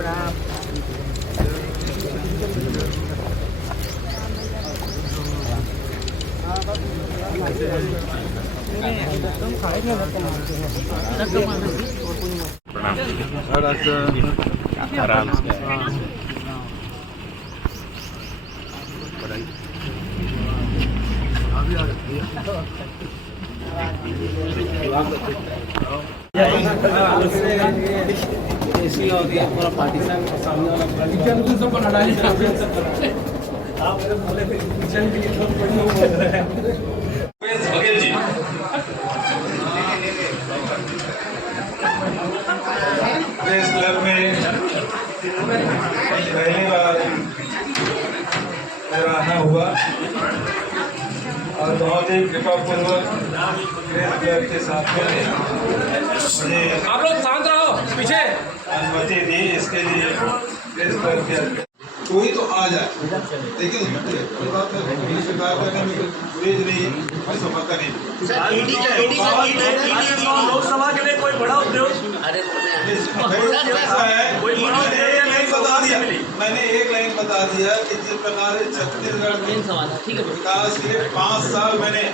आराम से एसी हो गया पूरा पार्टीशन सामने वाला सब बना प्रेस क्लब में पहली बार मेरा आना हुआ और बहुत ही कृपापूर्वक प्रेस क्लब के साथ में मुझे आप लोग शांत रहो पीछे अनुमति दी। इसके लिए प्रेस क्लब के कोई तो आ जाए, लेकिन कोई बात नहीं, सरकार का गुरेज नहीं, मैं समझता नहीं। लोकसभा के लिए कोई बड़ा उद्योग ऐसा है, मैंने एक लाइन बता दिया कि जिस प्रकार छत्तीसगढ़ में विकास के 5 साल मैंने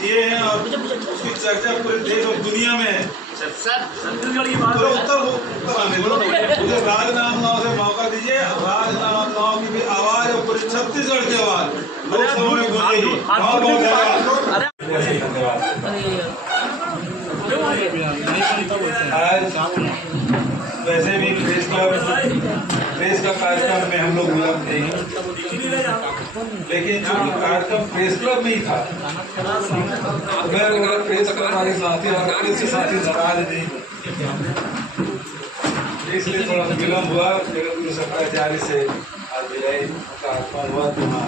दिए हैं और उसकी चर्चा पूरे देश और दुनिया में है। तो उत्तर आने मुझे राजनांदगांव से मौका दीजिए। राजनांदगांव की भी आवाज और पूरे छत्तीसगढ़ की आवाज लोकसभा में गूंजेगी। बहुत बहुत धन्यवाद। आज वैसे भी प्रेस का कार्यक्रम में हम लोग विलंब थे, लेकिन जो कार्यक्रम प्रेस क्लब में ही था, मैं प्रेस क्लब वाले साथी और प्रेस के साथी नाराज नहीं, इसलिए थोड़ा विलम्ब हुआ। गुरु शंकराचार्य से आज विदाई का आगमन हुआ तो वहाँ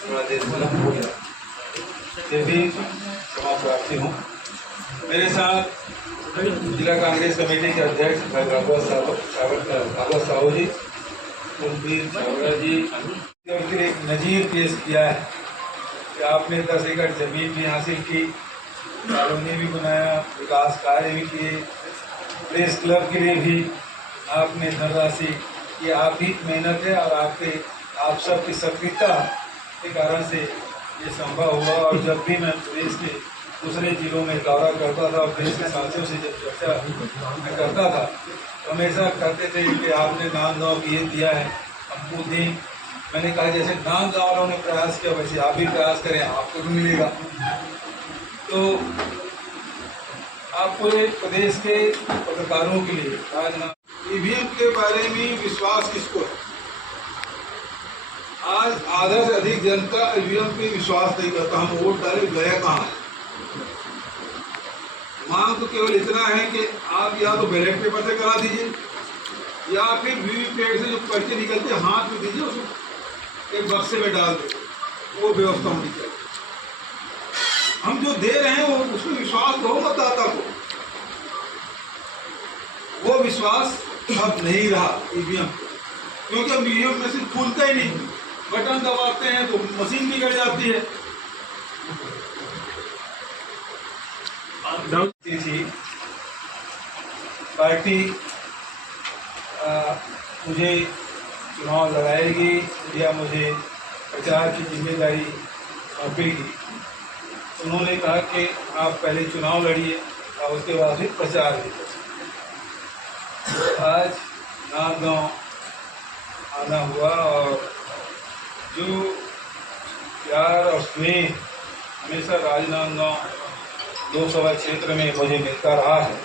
थोड़ा देर विलम्ब हो गया। फिर भी क्षमा प्रार्थी हूँ। मेरे साथ जिला कांग्रेस कमेटी के अध्यक्ष भाई भागवत साहू जी, कुलबीर छावड़ा जी, फिर एक नजीर पेश किया है कि आपने 10 एकड़ जमीन भी हासिल की, कॉलोनी भी बनाया, विकास कार्य भी किए, प्रेस क्लब के लिए भी आपने धनराशि की। आप ही मेहनत है और आप सबकी सक्रियता के कारण से ये संभव हुआ। और जब भी मैं प्रदेश के दूसरे जिलों में दौरा करता था और देश के साथियों से जब चर्चा मैं करता था तो हमेशा कहते थे कि आपने नांदगांव की ये दिया है, हमको दें। मैंने कहा जैसे नांदगांव वालों ने प्रयास किया वैसे आप भी प्रयास करें, आपको भी मिलेगा। तो आप पूरे प्रदेश के पत्रकारों के लिए ईवीएम के बारे में विश्वास किसको है? आज आधा से अधिक जनता ईवीएम पे विश्वास नहीं करता। हम वोट डाले गया कहाँ है? मांग तो केवल इतना है कि आप या तो बैलेट पेपर से करा दीजिए या फिर वीवीपैट से जो पर्चे निकलते हैं हाथ में दीजिए, उसको एक बक्से में डाल दो। वो व्यवस्था होनी चाहिए। हम जो दे रहे हैं वो उसमें विश्वास हो मतदाता को, वो विश्वास अब नहीं रहा ईवीएम, क्योंकि अब ईवीएम मशीन खुलता ही नहीं। बटन दबाते हैं तो मशीन बिगड़ जाती है। थी पार्टी मुझे चुनाव लड़ाएगी या मुझे प्रचार की जिम्मेदारी सौंपेगी। उन्होंने कहा कि आप पहले चुनाव लड़िए और उसके बाद फिर प्रचार भी करिए। तो आज नांदगांव आना हुआ और जो प्यार और स्नेह हमेशा राजनांदगांव लोकसभा क्षेत्र में मुझे मिलता रहा है।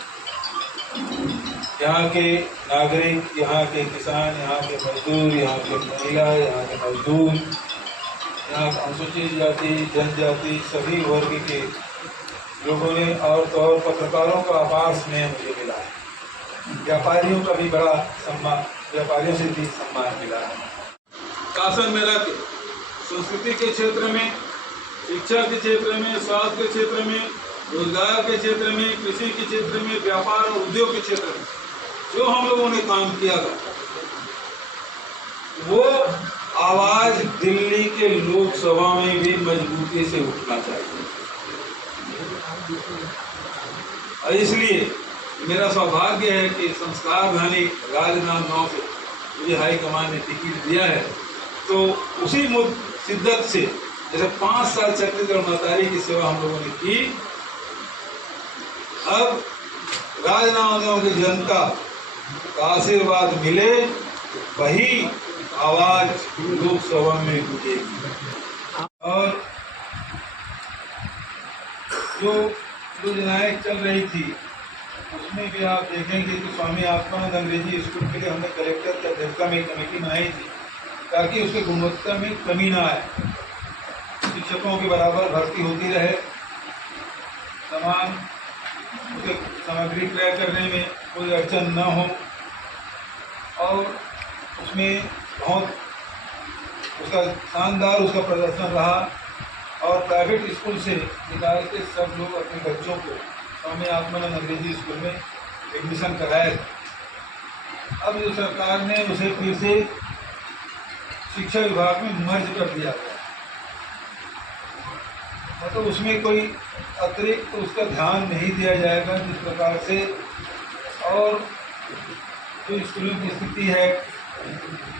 यहाँ के नागरिक, यहाँ के किसान, यहाँ के मजदूर, यहाँ के महिला, यहाँ के मजदूर, यहाँ अनुसूचित जाति, जनजाति, सभी वर्ग के लोगों ने और तो और पत्रकारों का अपार स्नेह मुझे मिला है। व्यापारियों का भी बड़ा सम्मान, व्यापारियों से भी सम्मान मिला है। शासन में रह के संस्कृति के क्षेत्र में, शिक्षा के क्षेत्र में, स्वास्थ्य के क्षेत्र में, रोजगार के क्षेत्र में, कृषि के क्षेत्र में, व्यापार और उद्योग के क्षेत्र में जो हम लोगों ने काम किया था, वो आवाज दिल्ली के लोकसभा में भी मजबूती से उठना चाहिए। और इसलिए मेरा सौभाग्य है कि संस्कार धनी राजनांदगांव से मुझे हाईकमान ने टिकट दिया है, तो उसी शिद्दत से जैसे 5 साल छत्तीसगढ़ महतारी की सेवा हम लोगों ने की, अब राजनांदगांव की जनता का आशीर्वाद मिले, वही आवाज लोकसभा में गूंजेगी। और जो योजनाएं चल रही थी उसमें भी आप देखेंगे कि स्वामी आत्मानंद अंग्रेजी स्कूल के लिए हमने कलेक्टर की अध्यक्षता में कमेटी बनाई थी ताकि उसकी गुणवत्ता में कमी ना आए, शिक्षकों के बराबर भर्ती होती रहे, समान उसे सामग्री क्रय करने में कोई अड़चन न हो, और उसमें बहुत उसका शानदार उसका प्रदर्शन रहा। और प्राइवेट स्कूल से निकाल के सब लोग अपने बच्चों को स्वामी आत्मानंद अंग्रेजी स्कूल में एडमिशन कराए। अब जो सरकार ने उसे फिर से शिक्षा विभाग में मर्ज कर दिया गया, मतलब उसमें कोई अतिरिक्त उसका ध्यान नहीं दिया जाएगा जिस प्रकार से। और जो स्कूलों की स्थिति है,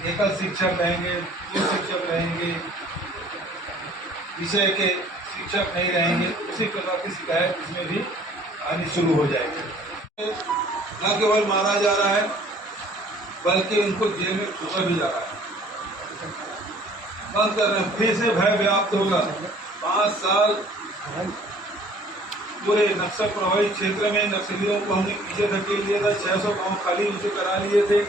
एकल शिक्षक रहेंगे, 2 शिक्षक रहेंगे, विषय के शिक्षक नहीं रहेंगे, उसी प्रकार की शिकायत इसमें भी आनी शुरू हो जाएगी। न केवल मारा जा रहा है बल्कि उनको जेल में ठूसा भी जा रहा है, बंद कर रहे हैं, फिर से भय व्याप्त होगा। 5 साल पूरे नक्सल प्रभावित क्षेत्र में नक्सलियों को हमने पीछे धकेल लिया था, 600 गाँव खाली उसे करा लिए थे,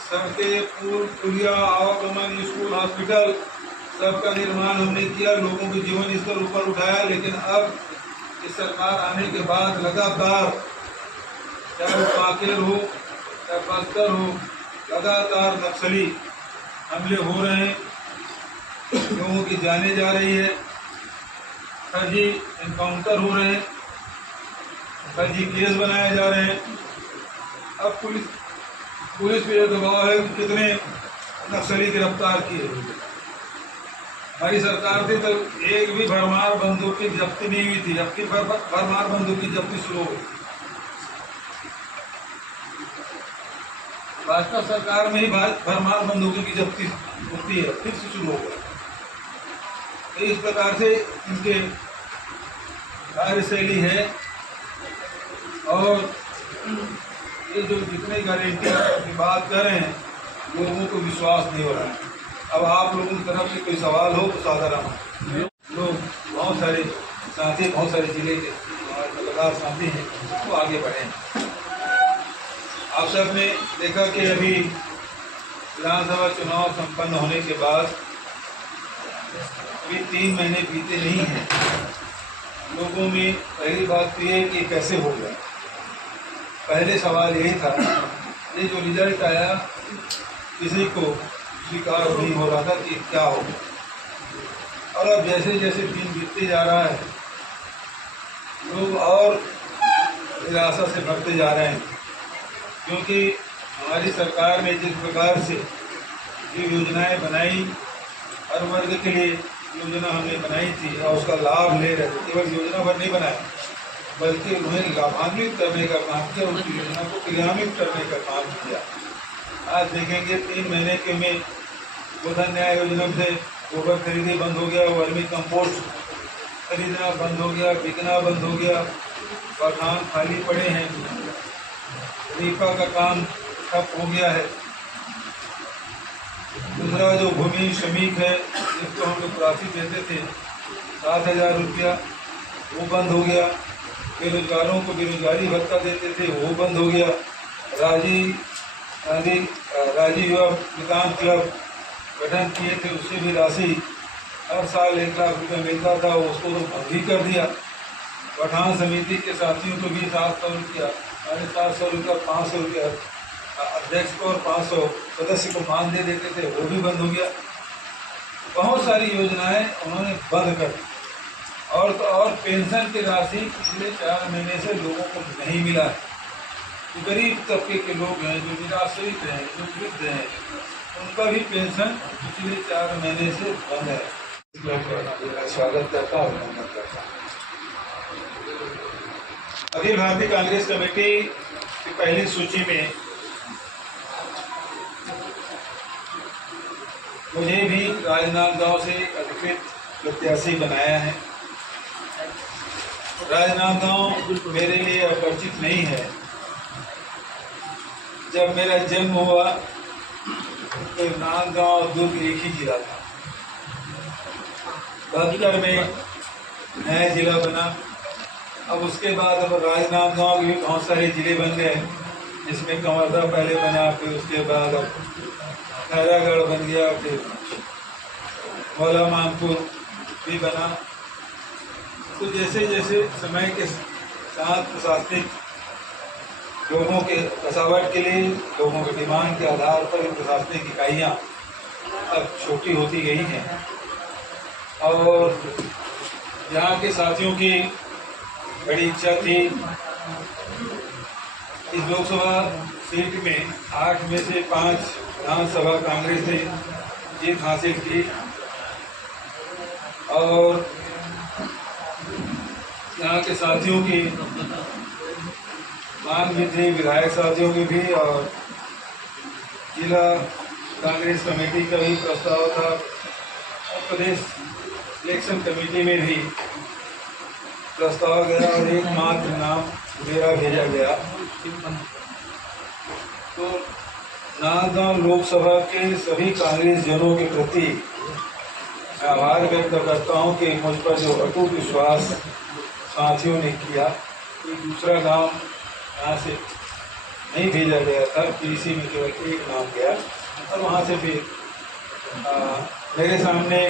सड़कें, पुल, पुलिया, आवागमन, स्कूल, हॉस्पिटल सबका निर्माण हमने किया, लोगों के जीवन स्तर ऊपर उठाया। लेकिन अब इस सरकार आने के बाद लगातार, चाहे वो कांकेर हो चाहे बस्तर हो, लगातार नक्सली हमले हो रहे हैं, लोगों की जाने जा रही है, फर्जी एनकाउंटर हो रहे हैं, फर्जी केस बनाए जा रहे हैं। अब पुलिस पे दबाव है कि कितने नक्सली गिरफ्तार किए। हमारी सरकार थी तो एक भी भरमार बंदूक की जब्ती नहीं हुई थी, जबकि भरमार बंदूक की जब्ती शुरू हो गई। भाजपा सरकार में ही भरमार बंदूकों की जब्ती होती है, फिर से शुरू हो गई। तो इस प्रकार से इनके कार्यशैली है। और ये जो जितने गारंटी की बात कर रहे हैं, लोगों को विश्वास नहीं हो रहा है। अब आप लोगों की तरफ से कोई सवाल हो तो साधारण लोग, बहुत सारे साथी, बहुत सारे जिले के लगातार साथी हैं, वो आगे बढ़े। आप सब ने देखा कि अभी विधानसभा चुनाव संपन्न होने के बाद अभी 3 महीने बीते नहीं हैं, लोगों में पहली बात तो ये कि कैसे हो गया। पहले सवाल यही था, ये जो रिजल्ट आया किसी को स्वीकार नहीं हो रहा था कि क्या हो। और अब जैसे जैसे दिन बीतते जा रहा है, लोग और निराशा से भरते जा रहे हैं, क्योंकि हमारी सरकार ने जिस प्रकार से ये योजनाएं बनाई, हर वर्ग के लिए योजना हमने बनाई थी और उसका लाभ ले रहे थे, केवल योजना भर नहीं बनाए बल्कि उन्हें लाभान्वित करने का काम किया, उनकी योजना को क्रियान्वित करने का काम किया। आज देखेंगे 3 महीने के में गोधन न्याय योजना से गोबर खरीदी बंद हो गया, वर्मी कंपोस्ट खरीदना बंद हो गया, बिकना बंद हो गया, पठान खाली पड़े हैं, रीपा का काम ठप हो गया है। दूसरा जो भूमि श्रमिक है, जिसको हम लोग राशि देते थे 7,000 रुपया, वो बंद हो गया। बेरोजगारों को बेरोजगारी भत्ता देते थे, वो बंद हो गया। राजीव युवा विकास क्लब गठन किए थे, उससे भी राशि हर साल 1 लाख रुपये मिलता था, उसको तो बंद ही कर दिया। पठान समिति के साथियों को भी 700 रुपया, 750 रुपया, 500 रुपया अध्यक्ष को और 500 सदस्य को मान दे देते थे, वो भी बंद हो गया। बहुत सारी योजनाएं उन्होंने बंद कर दी। और पेंशन की राशि पिछले 4 महीने से लोगों को नहीं मिला है। जो गरीब तबके के लोग हैं, जो निराश्रित हैं, जो वृद्ध हैं, उनका भी पेंशन पिछले 4 महीने से बंद है। स्वागत करता हूँ। अखिल भारतीय कांग्रेस कमेटी की पहली सूची में मुझे भी राजनांदगांव से अधिकृत प्रत्याशी बनाया है। राजनांदगांव मेरे लिए अपरिचित नहीं है। जब मेरा जन्म हुआ तो नांदगांव और दुर्ग एक ही जिला था। 72 में नया जिला बना। अब उसके बाद अब राजनांदगांव के भी बहुत सारे जिले बन गए, जिसमें कंवरदा पहले बना, फिर उसके बाद अब खैरागढ़ बन गया, फिर मौला मानपुर भी बना। तो जैसे जैसे समय के साथ प्रशासनिक लोगों के बसावट के लिए लोगों के डिमांड के आधार पर प्रशासनिक इकाइयाँ अब छोटी होती गई हैं और यहाँ के साथियों की बड़ी इच्छा थी इस लोकसभा सीट में 8 में से 5 विधानसभा कांग्रेस ने जीत हासिल की और यहाँ के साथियों की मांग भी थी, विधायक साथियों की भी, और जिला कांग्रेस कमेटी का भी प्रस्ताव था और प्रदेश इलेक्शन कमेटी में भी प्रस्ताव गया और एकमात्र नाम मेरा भेजा गया। तो नांदगांव लोकसभा के सभी कांग्रेस जनों के प्रति आभार व्यक्त करता हूँ कि मुझ पर जो अटूट विश्वास साथियों ने किया। कोई दूसरा गांव यहाँ से नहीं भेजा गया था, पीसी में केवल एक नाम गया और वहाँ से भी मेरे सामने